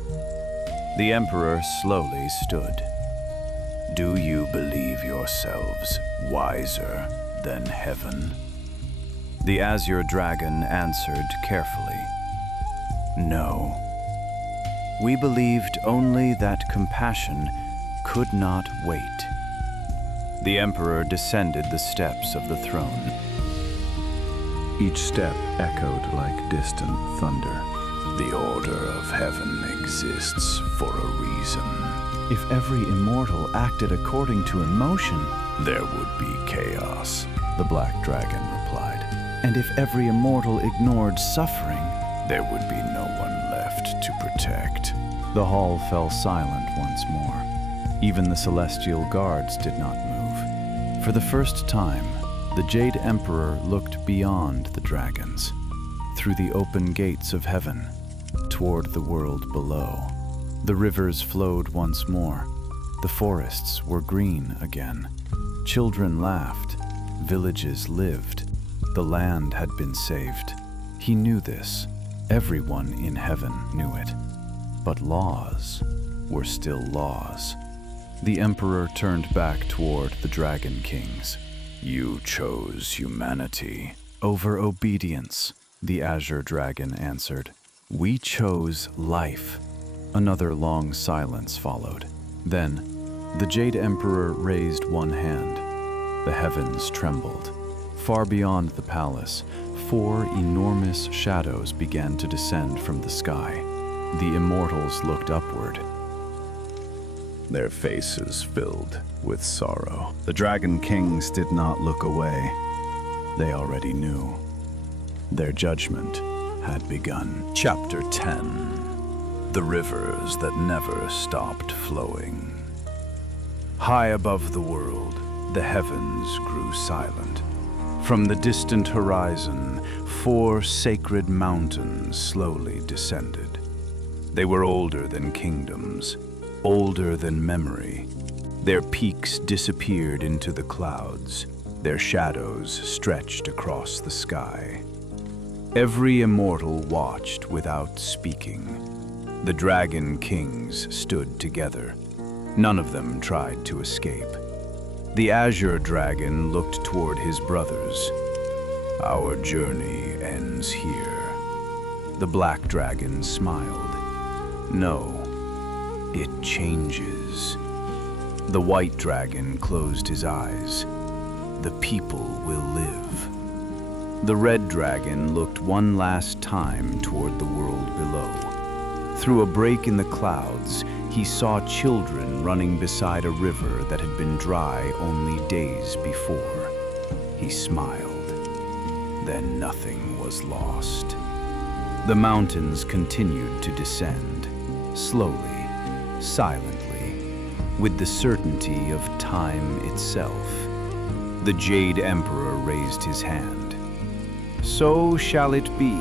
The Emperor slowly stood. Do you believe yourselves wiser than heaven? The Azure Dragon answered carefully. No. We believed only that compassion could not wait. The Emperor descended the steps of the throne. Each step echoed like distant thunder. The order of heaven exists for a reason. If every immortal acted according to emotion, there would be chaos, the Black Dragon replied. And if every immortal ignored suffering, there would be no one left to protect. The hall fell silent once more. Even the celestial guards did not move. For the first time, the Jade Emperor looked beyond the dragons, through the open gates of heaven, toward the world below. The rivers flowed once more. The forests were green again. Children laughed. Villages lived. The land had been saved. He knew this. Everyone in heaven knew it. But laws were still laws. The Emperor turned back toward the Dragon Kings. "You chose humanity over obedience," the Azure Dragon answered. "We chose life." Another long silence followed. Then, the Jade Emperor raised one hand. The heavens trembled. Far beyond the palace, 4 enormous shadows began to descend from the sky. The immortals looked upward, their faces filled with sorrow. The Dragon Kings did not look away. They already knew. Their judgment had begun. Chapter 10. The Rivers That Never Stopped Flowing. High above the world, the heavens grew silent. From the distant horizon, 4 sacred mountains slowly descended. They were older than kingdoms, older than memory. Their peaks disappeared into the clouds. Their shadows stretched across the sky. Every immortal watched without speaking. The Dragon Kings stood together. None of them tried to escape. The Azure Dragon looked toward his brothers. "Our journey ends here." The Black Dragon smiled. "No, it changes." The White Dragon closed his eyes. "The people will live." The Red Dragon looked one last time toward the world below. Through a break in the clouds, he saw children running beside a river that had been dry only days before. He smiled. Then nothing was lost. The mountains continued to descend, slowly, silently, with the certainty of time itself. The Jade Emperor raised his hand. "So shall it be."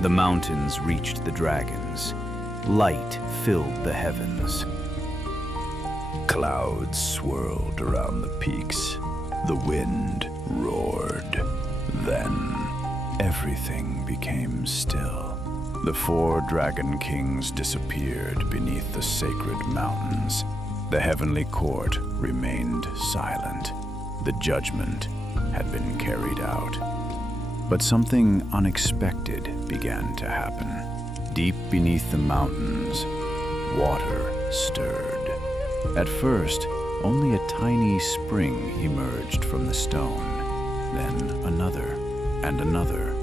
The mountains reached the dragons. Light filled the heavens. Clouds swirled around the peaks. The wind roared. Then everything became still. The 4 Dragon Kings disappeared beneath the sacred mountains. The heavenly court remained silent. The judgment had been carried out. But something unexpected began to happen. Deep beneath the mountains, water stirred. At first, only a tiny spring emerged from the stone. Then another and another.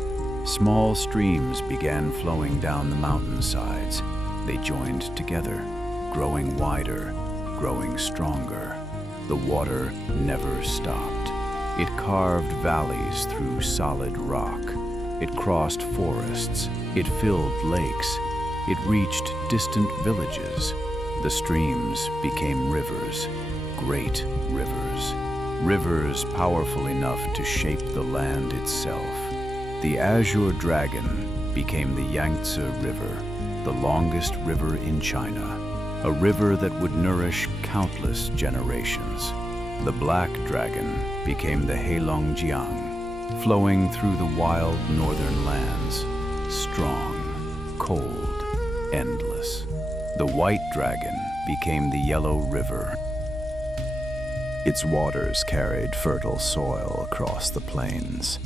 Small streams began flowing down the mountainsides. They joined together, growing wider, growing stronger. The water never stopped. It carved valleys through solid rock. It crossed forests. It filled lakes. It reached distant villages. The streams became rivers, great rivers. Rivers powerful enough to shape the land itself. The Azure Dragon became the Yangtze River, the longest river in China, a river that would nourish countless generations. The Black Dragon became the Heilongjiang, flowing through the wild northern lands, strong, cold, endless. The White Dragon became the Yellow River. Its waters carried fertile soil across the plains,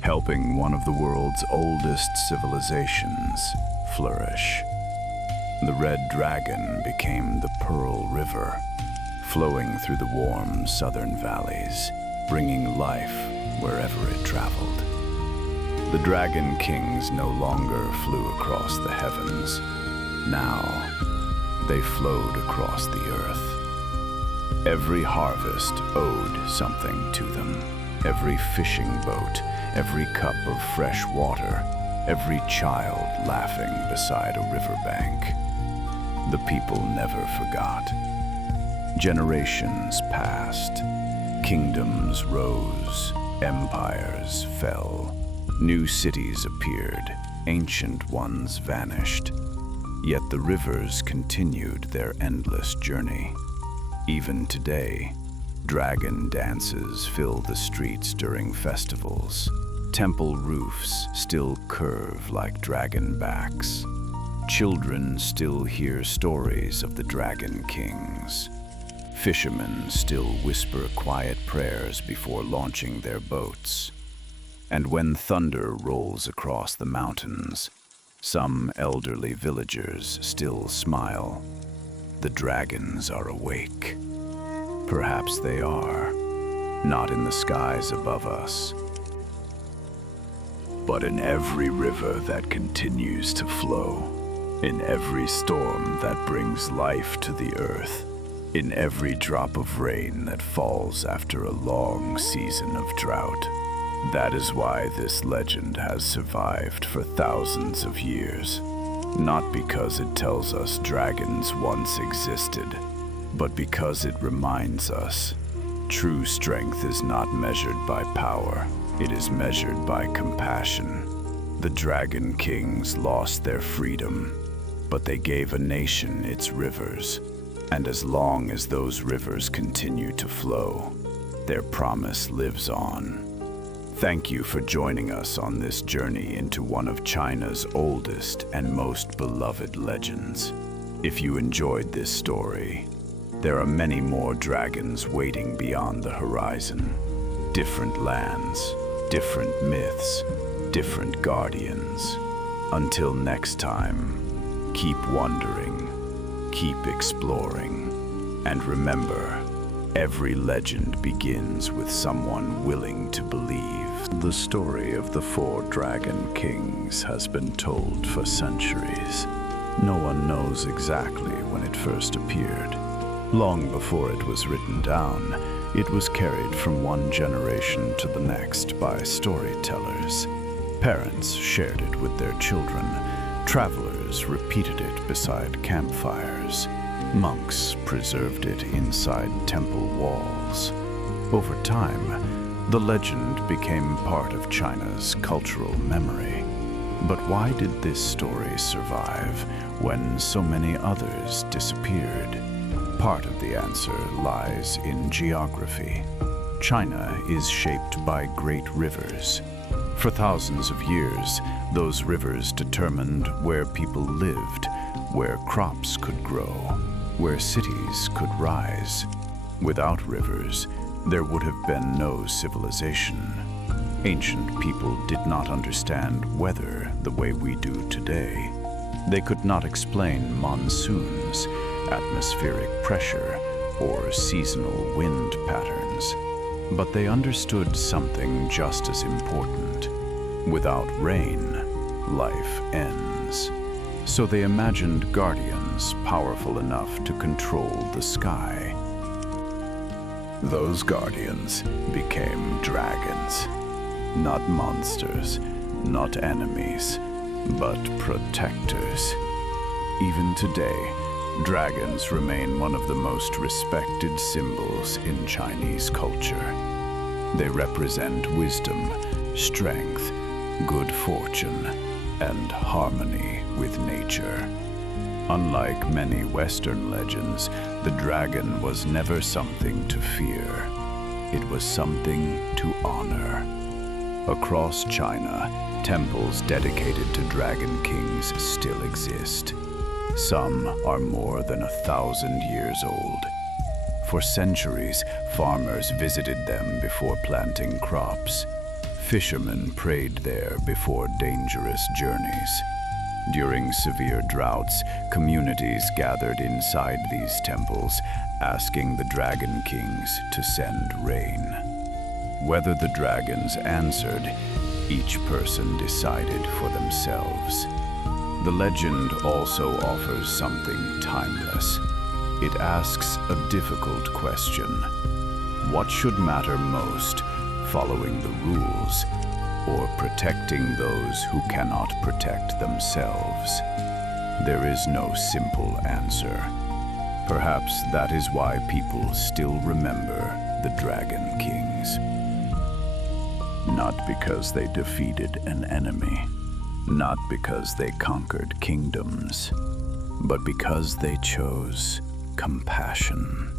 helping one of the world's oldest civilizations flourish. The Red Dragon became the Pearl River, flowing through the warm southern valleys, bringing life wherever it traveled. The Dragon Kings no longer flew across the heavens. Now, they flowed across the earth. Every harvest owed something to them. Every fishing boat, every cup of fresh water, every child laughing beside a riverbank. The people never forgot. Generations passed. Kingdoms rose. Empires fell. New cities appeared. Ancient ones vanished. Yet the rivers continued their endless journey. Even today, dragon dances fill the streets during festivals. Temple roofs still curve like dragon backs. Children still hear stories of the Dragon Kings. Fishermen still whisper quiet prayers before launching their boats. And when thunder rolls across the mountains, some elderly villagers still smile. The dragons are awake. Perhaps they are, not in the skies above us, but in every river that continues to flow, in every storm that brings life to the earth, in every drop of rain that falls after a long season of drought. That is why this legend has survived for thousands of years. Not because it tells us dragons once existed, but because it reminds us true strength is not measured by power, it is measured by compassion. The Dragon Kings lost their freedom, but they gave a nation its rivers. And as long as those rivers continue to flow, their promise lives on. Thank you for joining us on this journey into one of China's oldest and most beloved legends. If you enjoyed this story, there are many more dragons waiting beyond the horizon. Different lands, different myths, different guardians. Until next time, keep wondering. Keep exploring, and remember, every legend begins with someone willing to believe. The story of the 4 Dragon Kings has been told for centuries. No one knows exactly when it first appeared. Long before it was written down, it was carried from one generation to the next by storytellers. Parents shared it with their children. Travelers repeated it beside campfires. Monks preserved it inside temple walls. Over time, the legend became part of China's cultural memory. But why did this story survive when so many others disappeared? Part of the answer lies in geography. China is shaped by great rivers. For thousands of years, those rivers determined where people lived, where crops could grow, where cities could rise. Without rivers, there would have been no civilization. Ancient people did not understand weather the way we do today. They could not explain monsoons, atmospheric pressure, or seasonal wind patterns. But they understood something just as important. Without rain, life ends. So they imagined guardians powerful enough to control the sky. Those guardians became dragons. Not monsters, not enemies, but protectors. Even today, dragons remain one of the most respected symbols in Chinese culture. They represent wisdom, strength, good fortune, and harmony with nature. Unlike many Western legends, the dragon was never something to fear. It was something to honor. Across China, temples dedicated to dragon kings still exist. Some are more than 1,000 years old. For centuries, farmers visited them before planting crops. Fishermen prayed there before dangerous journeys. During severe droughts, communities gathered inside these temples, asking the Dragon Kings to send rain. Whether the dragons answered, each person decided for themselves. The legend also offers something timeless. It asks a difficult question. What should matter most, following the rules, or protecting those who cannot protect themselves? There is no simple answer. Perhaps that is why people still remember the Dragon Kings. Not because they defeated an enemy, not because they conquered kingdoms, but because they chose compassion.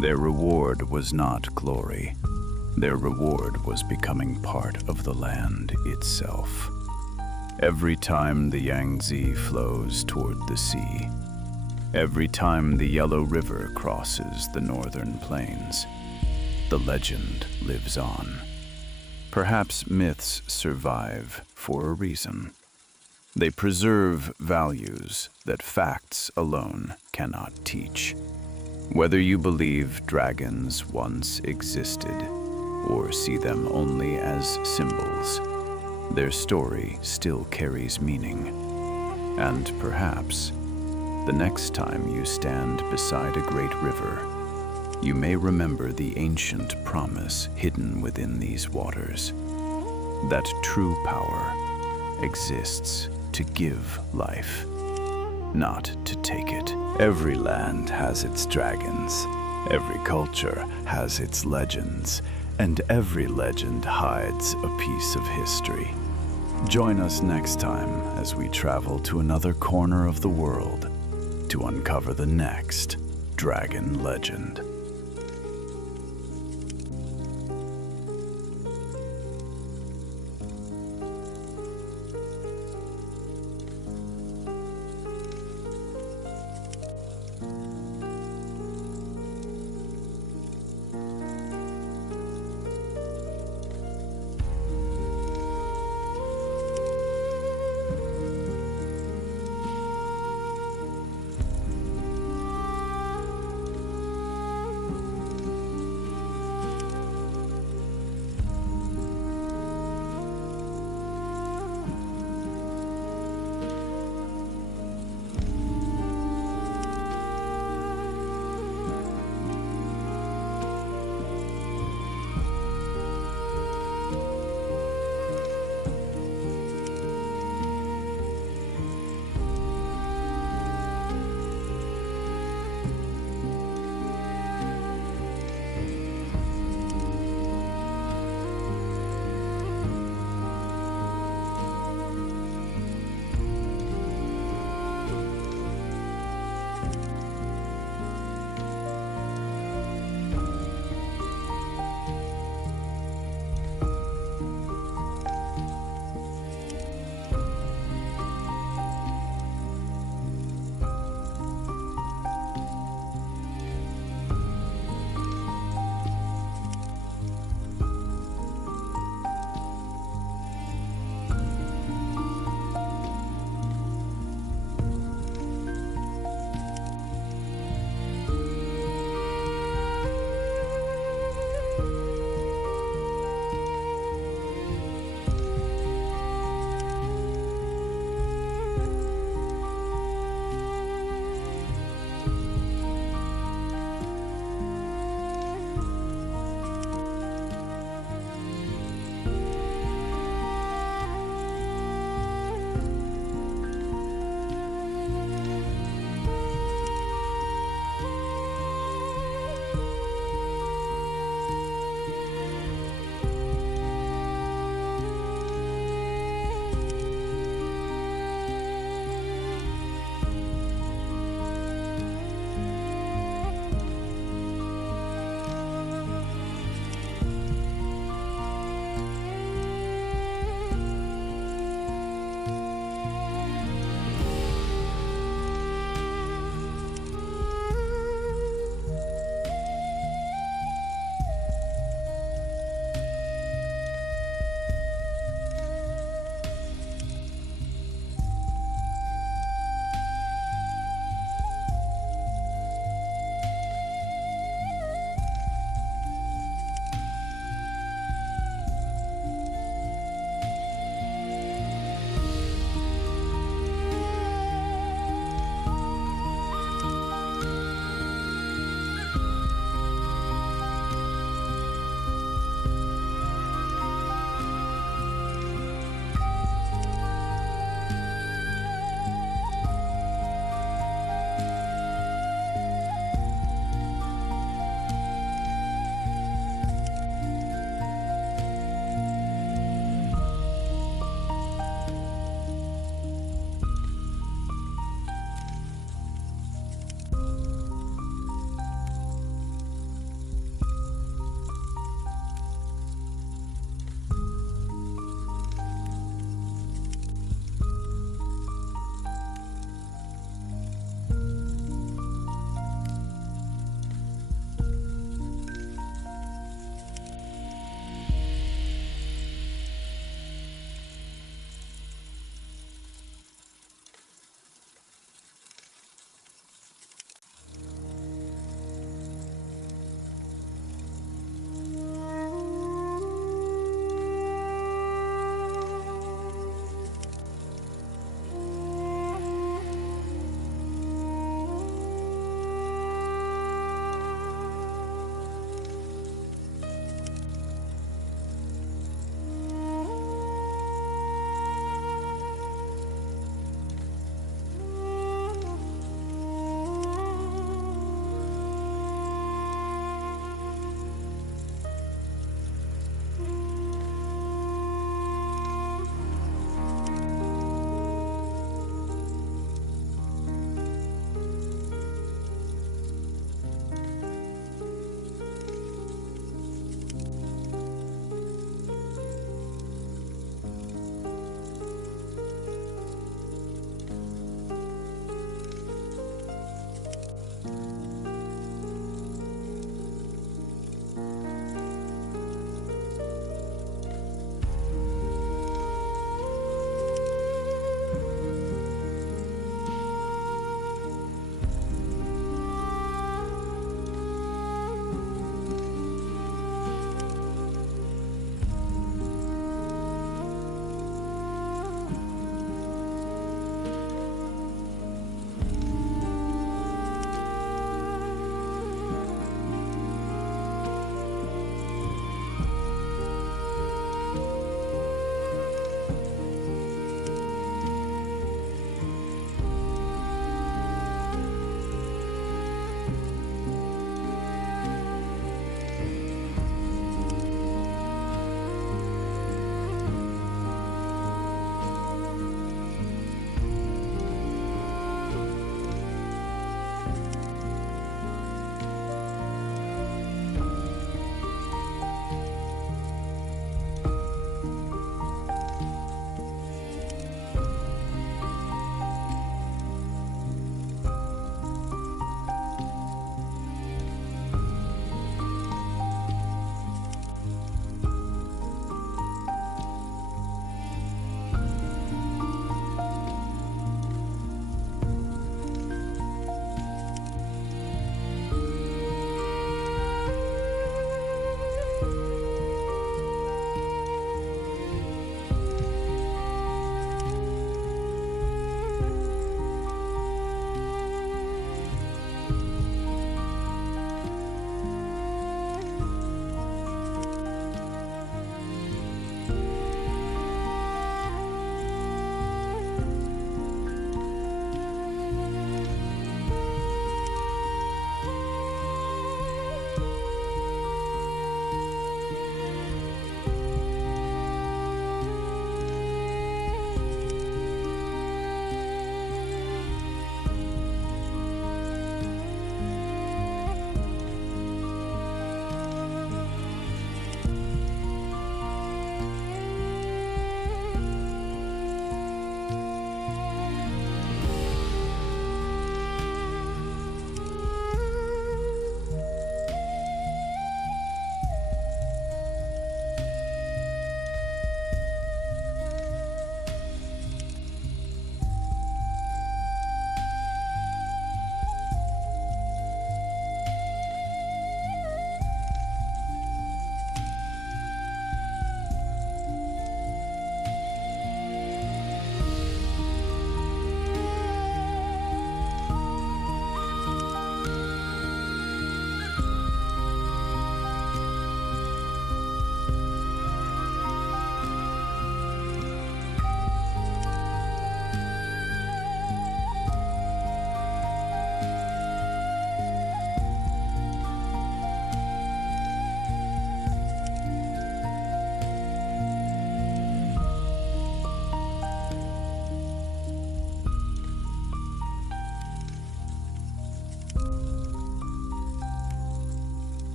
Their reward was not glory, Their reward was becoming part of the land itself. Every time the Yangtze flows toward the sea, every time the Yellow River crosses the northern plains, the legend lives on. Perhaps myths survive for a reason. They preserve values that facts alone cannot teach. Whether you believe dragons once existed or see them only as symbols, their story still carries meaning. And perhaps, the next time you stand beside a great river, you may remember the ancient promise hidden within these waters, that true power exists to give life, not to take it. Every land has its dragons, every culture has its legends, and every legend hides a piece of history. Join us next time as we travel to another corner of the world to uncover the next dragon legend.